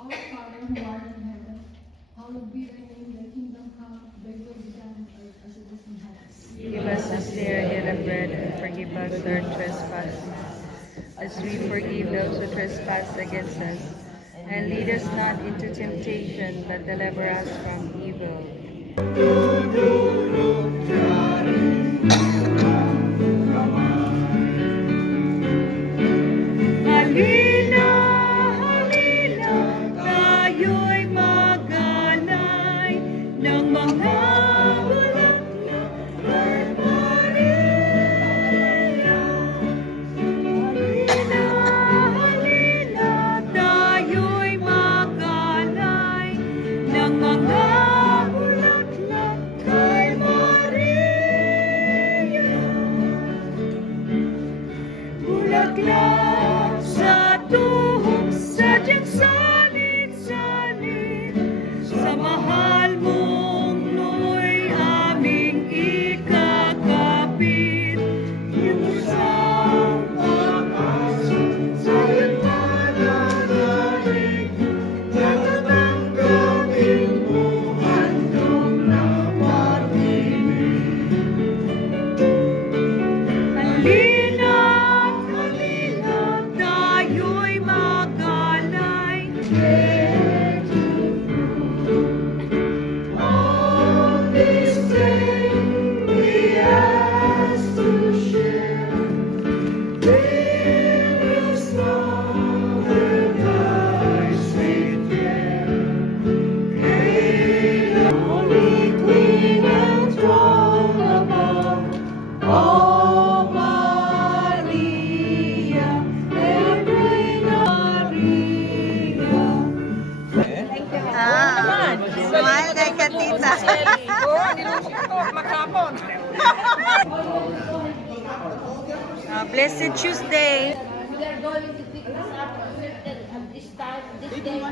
Our Father who art in heaven, hallowed be thy name, thy kingdom come, thy will be done on earth as it is in heaven. Give us this day our daily bread, and forgive us our trespasses, as we forgive those who trespass against us. And lead us not into temptation, but deliver us from evil. Halina, halina, tayo'y magalay ng mga bulaklak kay Maria. Halina, halina, tayo'y magalay ng mga bulaklak kay Maria. Bulaklak sa tuhog, sadyang salit-salit, sa mahal mong Noy aming ikakapit. Yung isang pag-asong sa'yo'y mananalig, natatanggapin mo handog na pag-ibig. Halina, halina, tayo'y magalay. On this day we ask to share, there is love and thy sweet care. Hail, Holy Queen and throne above, oh Maria, Reina Maria. Smile kay Katita. Blessed Tuesday. We are going to pick this up at this time, this day.